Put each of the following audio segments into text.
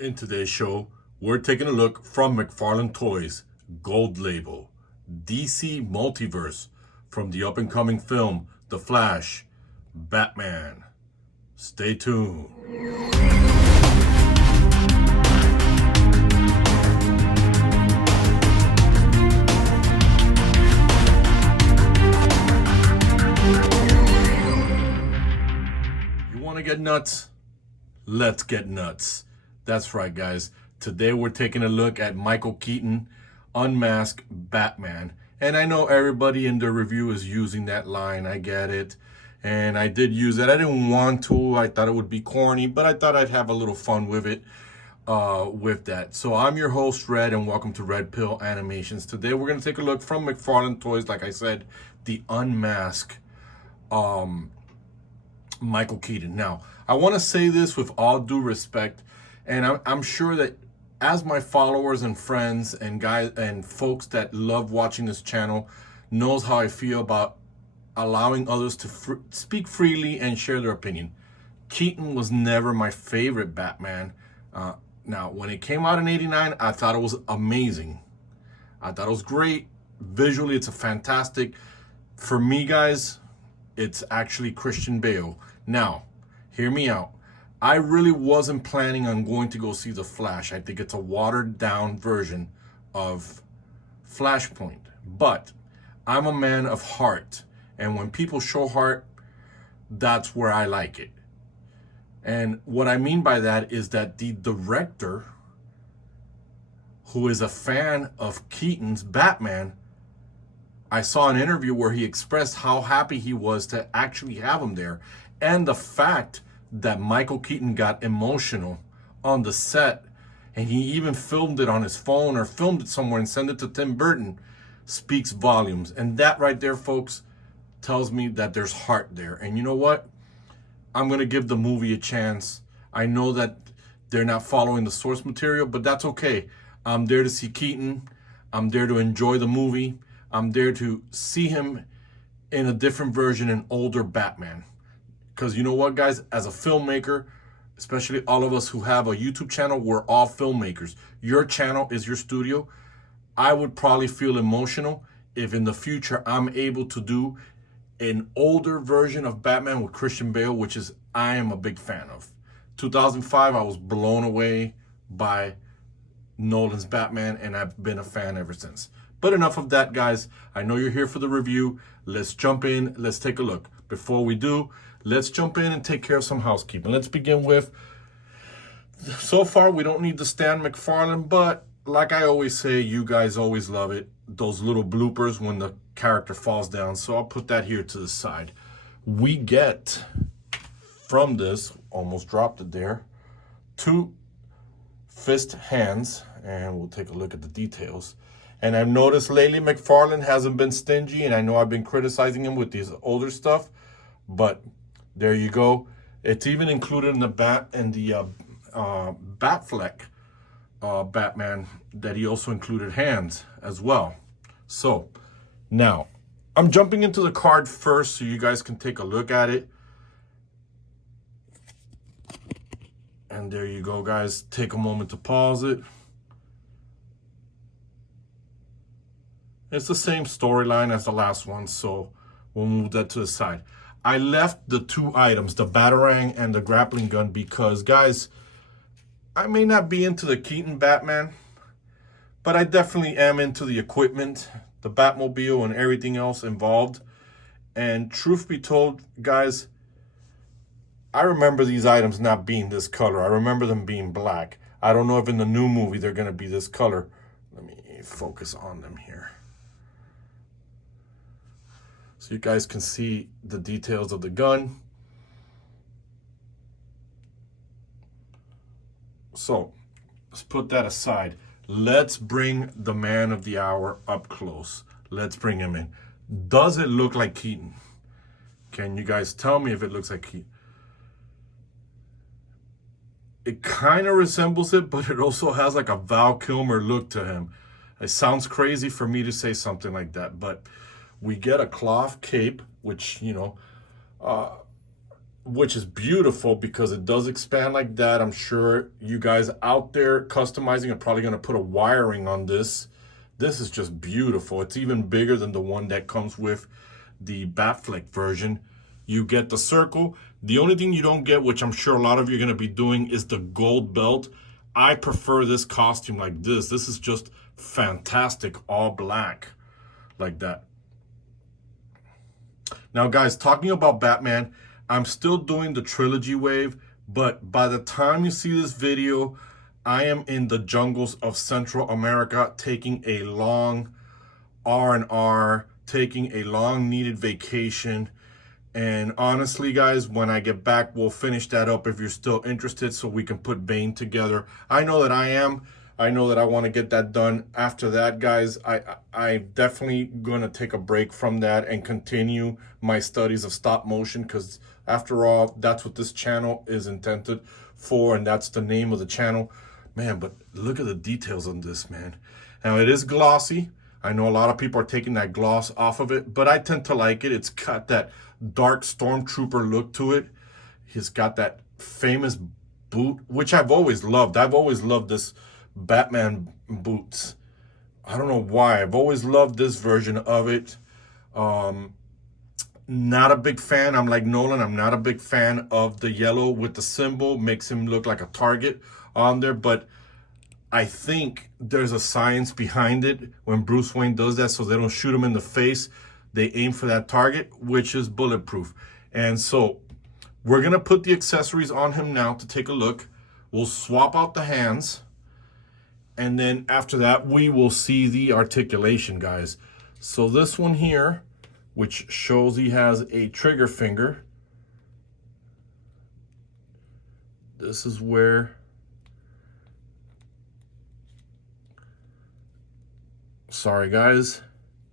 In today's show, we're taking a look from Mcfarlane Toys, Gold Label, DC Multiverse, from the up-and-coming film, The Flash, Batman. Stay tuned. You want to get nuts? Let's get nuts. That's right, guys. Today we're taking a look at Michael Keaton, Unmasked Batman. And I know everybody in the review is using that line. I get it. And I did use it. I didn't want to. I thought it would be corny, but I thought I'd have a little fun with it, with that. So I'm your host, Red, and welcome to R.P.Animations. Today we're going to take a look from Mcfarlane Toys, like I said, the Unmasked Michael Keaton. Now, I want to say this with all due respect, and I'm sure that as my followers and friends and guys and folks that love watching this channel knows how I feel about allowing others to speak freely and share their opinion. Keaton was never my favorite Batman. Now, when it came out in '89, I thought it was amazing. I thought it was great. Visually, it's a fantastic. For me, guys, it's actually Christian Bale. Now, hear me out. I really wasn't planning on going to go see The Flash. I think it's a watered down version of Flashpoint. But I'm a man of heart. And when people show heart, that's where I like it. And what I mean by that is that the director, who is a fan of Keaton's Batman, I saw an interview where he expressed how happy he was to actually have him there. And the fact that Michael Keaton got emotional on the set, and he even filmed it on his phone or filmed it somewhere and sent it to Tim Burton, speaks volumes. And that right there, folks, tells me that there's heart there. And you know what? I'm going to give the movie a chance. I know that they're not following the source material, but that's okay. I'm there to see Keaton. I'm there to enjoy the movie. I'm there to see him in a different version, an older Batman. Because you know what, guys? As a filmmaker, especially all of us who have a YouTube channel, we're all filmmakers. Your channel is your studio. I would probably feel emotional if in the future I'm able to do an older version of Batman with Christian Bale, which is I am a big fan of. 2005, I was blown away by Nolan's Batman, and I've been a fan ever since. But enough of that, guys. I know you're here for the review. Let's jump in. Let's take a look. Before we do, let's jump in and take care of some housekeeping. Let's begin with, so far we don't need the Stan Mcfarlane, but like I always say, you guys always love it, those little bloopers when the character falls down. So I'll put that here to the side. We get from this, almost dropped it there, 2 fist hands, and we'll take a look at the details. And I've noticed lately Mcfarlane hasn't been stingy, and I know I've been criticizing him with these older stuff, but there you go. It's even included in the Batfleck Batman, that he also included hands as well. So now I'm jumping into the card first so you guys can take a look at it. And there you go, guys. Take a moment to pause it. It's the same storyline as the last one, so we'll move that to the side. I left the 2 items, the Batarang and the grappling gun, because, guys, I may not be into the Keaton Batman, but I definitely am into the equipment, the Batmobile, and everything else involved. And truth be told, guys, I remember these items not being this color. I remember them being black. I don't know if in the new movie they're going to be this color. Let me focus on them here, so you guys can see the details of the gun. So let's put that aside. Let's bring the man of the hour up close. Let's bring him in. Does it look like Keaton? Can you guys tell me if it looks like Keaton? It kind of resembles it, but it also has like a Val Kilmer look to him. It sounds crazy for me to say something like that, but we get a cloth cape, which, you know, which is beautiful because it does expand like that. I'm sure you guys out there customizing are probably going to put a wiring on this. This is just beautiful. It's even bigger than the one that comes with the Batfleck version. You get the circle. The only thing you don't get, which I'm sure a lot of you are going to be doing, is the gold belt. I prefer this costume like this. This is just fantastic, all black like that. Now, guys, talking about Batman, I'm still doing the trilogy wave, but by the time you see this video, I am in the jungles of Central America taking a long R&R, taking a long needed vacation. And honestly, guys, when I get back, we'll finish that up if you're still interested so we can put Bane together. I know that I am. I know that I want to get that done. After that, guys, I'm definitely going to take a break from that and continue my studies of stop motion, because after all, that's what this channel is intended for, and that's the name of the channel. Man, but look at the details on this, man. Now, it is glossy. I know a lot of people are taking that gloss off of it, but I tend to like it. It's got that dark stormtrooper look to it. He's got that famous boot, which I've always loved. I've always loved this Batman boots. I don't know why. I've always loved this version of it. Not a big fan. I'm like Nolan. I'm not a big fan of the yellow with the symbol. Makes him look like a target on there, but I think there's a science behind it when Bruce Wayne does that, so they don't shoot him in the face. They aim for that target, which is bulletproof. And so we're going to put the accessories on him now to take a look. We'll swap out the hands. And then after that, we will see the articulation, guys. So this one here, which shows he has a trigger finger. This is where... Sorry, guys.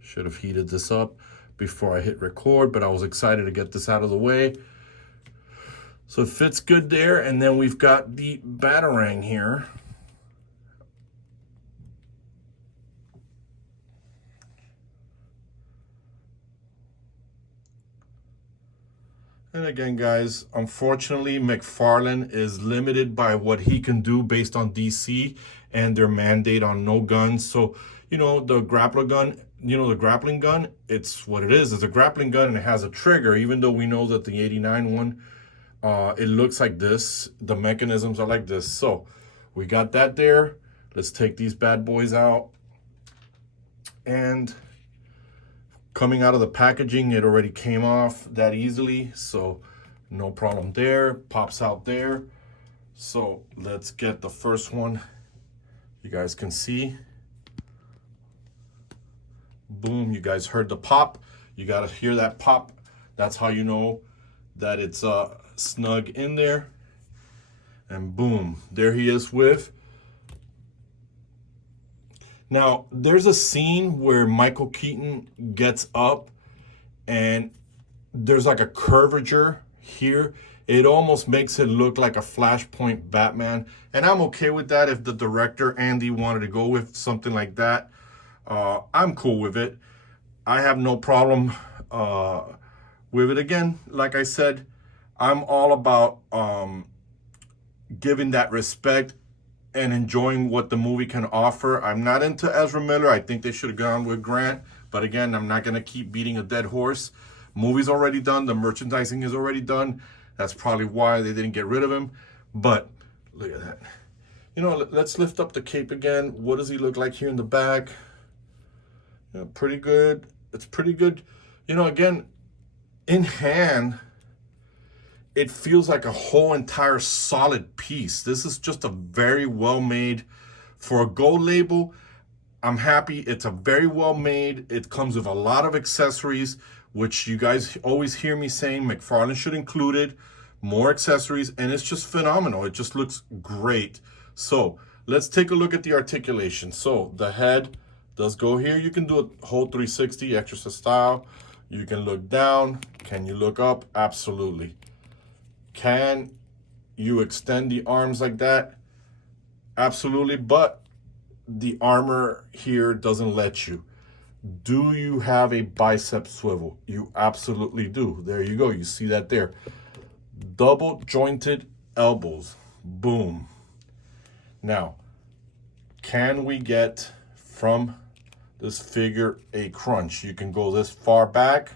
Should have heated this up before I hit record, but I was excited to get this out of the way. So it fits good there. And then we've got the Batarang here. And again, guys, unfortunately, Mcfarlane is limited by what he can do based on DC and their mandate on no guns. So, you know, the grappler gun, you know, the grappling gun, it's what it is. It's a grappling gun and it has a trigger, even though we know that the 89 one, it looks like this. The mechanisms are like this. So we got that there. Let's take these bad boys out. And coming out of the packaging, it already came off that easily, so no problem there. Pops out there. So let's get the first one. You guys can see. Boom, you guys heard the pop. You gotta hear that pop. That's how you know that it's snug in there. And boom, there he is with. Now, there's a scene where Michael Keaton gets up and there's like a curvature here. It almost makes it look like a Flashpoint Batman. And I'm okay with that if the director, Andy, wanted to go with something like that. I'm cool with it. I have no problem with it. Again, like I said, I'm all about giving that respect and enjoying what the movie can offer. I'm not into Ezra Miller. I think they should have gone with Grant. But again, I'm not going to keep beating a dead horse. Movie's already done. The merchandising is already done. That's probably why they didn't get rid of him. But look at that. You know, let's lift up the cape again. What does he look like here in the back? Yeah, pretty good. It's pretty good. You know, again, in hand, it feels like a whole entire solid piece. This is just a very well made, for a gold label, I'm happy. It's a very well made. It comes with a lot of accessories, which you guys always hear me saying Mcfarlane should include it, more accessories, and it's just phenomenal. It just looks great. So let's take a look at the articulation. So the head does go here. You can do a whole 360 Exorcist style. You can look down. Can you look up? Absolutely. Can you extend the arms like that? Absolutely, but the armor here doesn't let you. Do you have a bicep swivel? You absolutely do. There you go. You see that there. Double jointed elbows. Boom. Now, can we get from this figure a crunch? You can go this far back.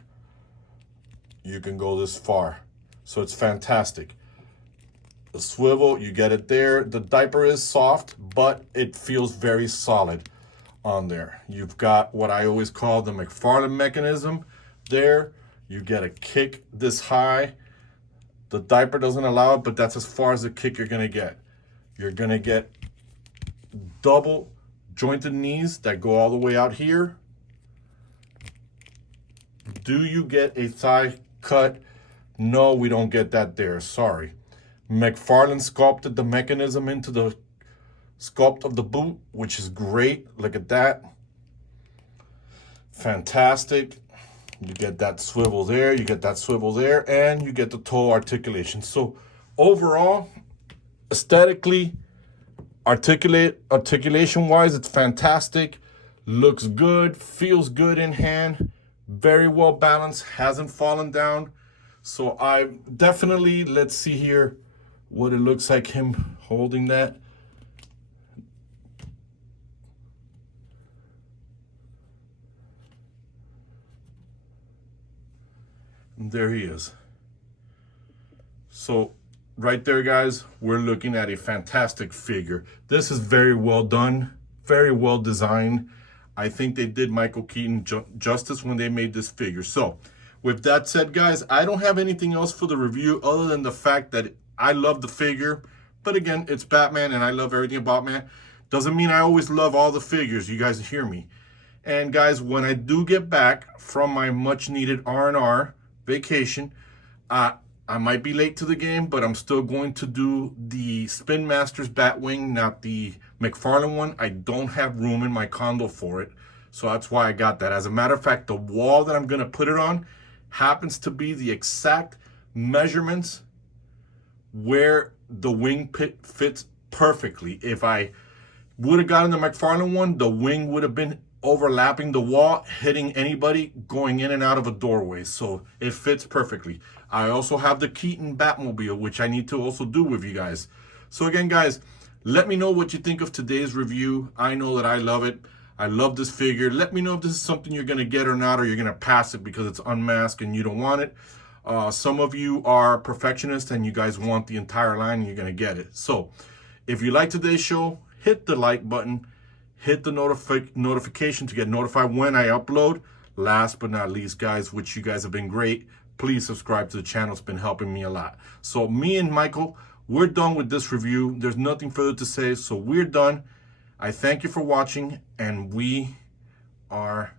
You can go this far. So it's fantastic. The swivel, you get it there. The diaper is soft, but it feels very solid on there. You've got what I always call the Mcfarlane mechanism there. You get a kick this high. The diaper doesn't allow it, but that's as far as the kick you're gonna get. You're gonna get double jointed knees that go all the way out here. Do you get a thigh cut? No, we don't get that there, sorry. Mcfarlane sculpted the mechanism into the sculpt of the boot, which is great. Look at that. Fantastic. You get that swivel there, you get that swivel there, and you get the toe articulation. So overall, aesthetically, articulation-wise, it's fantastic. Looks good, feels good in hand, very well balanced, hasn't fallen down. So I definitely, let's see here what it looks like him holding that. And there he is. So right there, guys, we're looking at a fantastic figure. This is very well done, very well designed. I think they did Michael Keaton justice when they made this figure. So with that said, guys, I don't have anything else for the review other than the fact that I love the figure. But again, it's Batman and I love everything about Batman. Doesn't mean I always love all the figures. You guys hear me. And guys, when I do get back from my much needed R&R vacation, I might be late to the game, but I'm still going to do the Spin Masters Batwing, not the Mcfarlane one. I don't have room in my condo for it, so that's why I got that. As a matter of fact, the wall that I'm going to put it on happens to be the exact measurements where the wing pit fits perfectly. If I would have gotten the Mcfarlane one, the wing would have been overlapping the wall, hitting anybody going in and out of a doorway. So it fits perfectly. I also have the Keaton Batmobile, which I need to also do with you guys. So again, guys, let me know what you think of today's review. I know that I love it. I love this figure. Let me know if this is something you're going to get or not, or you're going to pass it because it's unmasked and you don't want it. Some of you are perfectionists and you guys want the entire line and you're going to get it. So if you like today's show, hit the like button. Hit the notification to get notified when I upload. Last but not least, guys, which you guys have been great, please subscribe to the channel. It's been helping me a lot. So me and Michael, we're done with this review. There's nothing further to say, so we're done. I thank you for watching, and we are